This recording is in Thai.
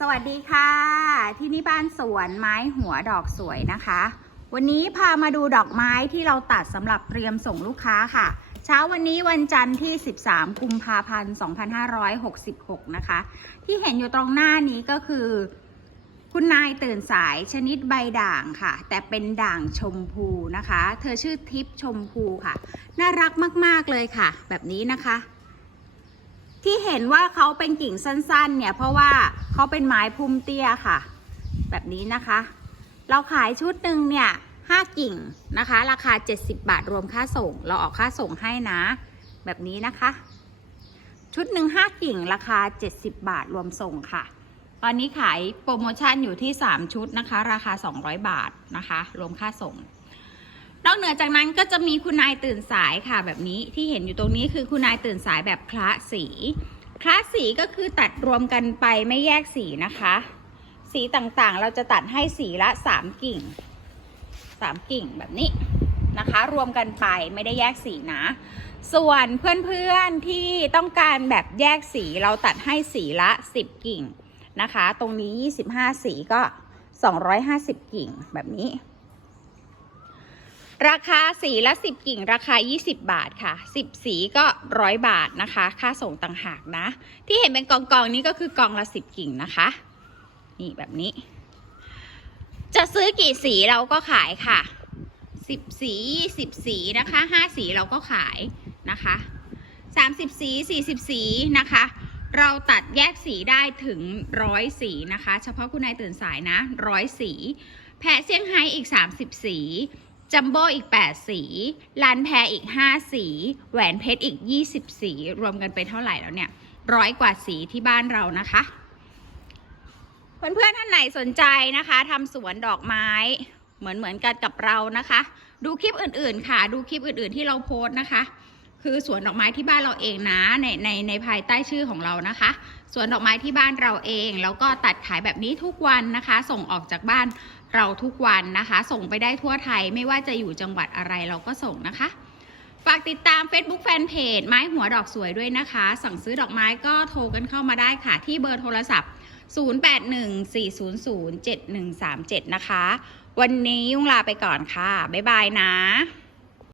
สวัสดีค่ะ ที่นี่บ้านสวนไม้หัวดอกสวยนะคะ วันนี้พามาดูดอกไม้ที่เราตัดสำหรับเตรียมส่งลูกค้าค่ะ เช้าวันนี้วันจันทร์ที่ 13 กุมภาพันธ์ 2566 นะคะ ที่เห็นอยู่ตรงหน้านี้ก็คือ คุณนายตื่นสายชนิดใบด่างค่ะ แต่เป็นด่างชมพูนะคะ เธอชื่อทิพย์ชมพูค่ะ น่ารักมาก ๆ เลยค่ะ แบบนี้นะคะ ที่เห็นว่าเขาเป็นกิ่งสั้นๆ เนี่ย เพราะว่าเขาเป็นไม้พุ่มเตี้ยค่ะ แบบนี้นะคะ เราขายชุดหนึ่งเนี่ยห้ากิ่งนะคะ ราคา 70 บาทรวมค่าส่ง เราออกค่าส่งให้นะ แบบนี้นะคะ ชุดหนึ่งห้ากิ่งราคา 70 บาทรวมส่งค่ะ ตอนนี้ขายโปรโมชั่นอยู่ที่ 3 ชุดนะคะ ราคา 200 บาทนะคะ รวมค่าส่ง นอกเหนือจากนั้นก็จะมีคุณนายตื่นสายค่ะแบบนี้ที่เห็นอยู่ตรงนี้คือคุณนายตื่นสายแบบคละสีคละสีก็คือตัดรวมกันไปไม่แยกสีนะคะ สีต่างๆ เราจะตัดให้สีละสามกิ่งสามกิ่งแบบนี้นะคะ รวมกันไปไม่ได้แยกสีนะ ส่วนเพื่อนๆที่ต้องการแบบแยกสีเราตัดให้สีละ10กิ่งนะคะ ตรงนี้ 25 สีก็ 250 กิ่งแบบนี้ ราคาสีละ 10 กิ่ง ราคา 20 บาทค่ะ 10 สีก็ร้อยบาทนะคะ ค่าส่งต่างหากนะ ที่เห็นเป็นกองกองนี้ก็คือกองละ 10 กิ่งนะคะ นี่แบบนี้ จะซื้อกี่สีเราก็ขายค่ะ 10 สี10สีนะคะ 5 สีเราก็ขายนะคะ 30 สี 40 สีนะคะ เราตัดแยกสีได้ถึงร้อยสีนะคะ เฉพาะคุณนายตื่นสายนะร้อยสี แพะเซี่ยงไฮ้อีก 30 สี จัมโบ้อีก 8 สีลานแพรอีก 5 สี แหวนเพชรอีก 20 สี รวมกันไปเท่าไหร่แล้วเนี่ยร้อยกว่าสีที่บ้านเรานะคะ เพื่อนๆท่านไหนสนใจนะคะทำสวนดอกไม้เหมือนเหมือนกันกับเรานะคะ ดูคลิปอื่นๆค่ะ ดูคลิปอื่นๆที่เราโพสต์นะคะ คือสวนดอกไม้ที่บ้านเราเองนะในในในภายใต้ชื่อของเรานะคะ สวนดอกไม้ที่บ้านเราเอง แล้วก็ตัดขายแบบนี้ทุกวันนะคะ ส่งออกจากบ้านเราทุกวันนะคะ ส่งไปได้ทั่วไทยไม่ว่าจะอยู่จังหวัดอะไรเราก็ส่งนะคะ ฝากติดตาม Facebook Fanpage ไม้หัวดอกสวยด้วยนะคะ สั่งซื้อดอกไม้ก็โทรกันเข้ามาได้ค่ะ ที่เบอร์โทรศัพท์ 0814007137 นะคะ วันนี้ยุ่งลาไปก่อนค่ะ บ๊ายบายนะ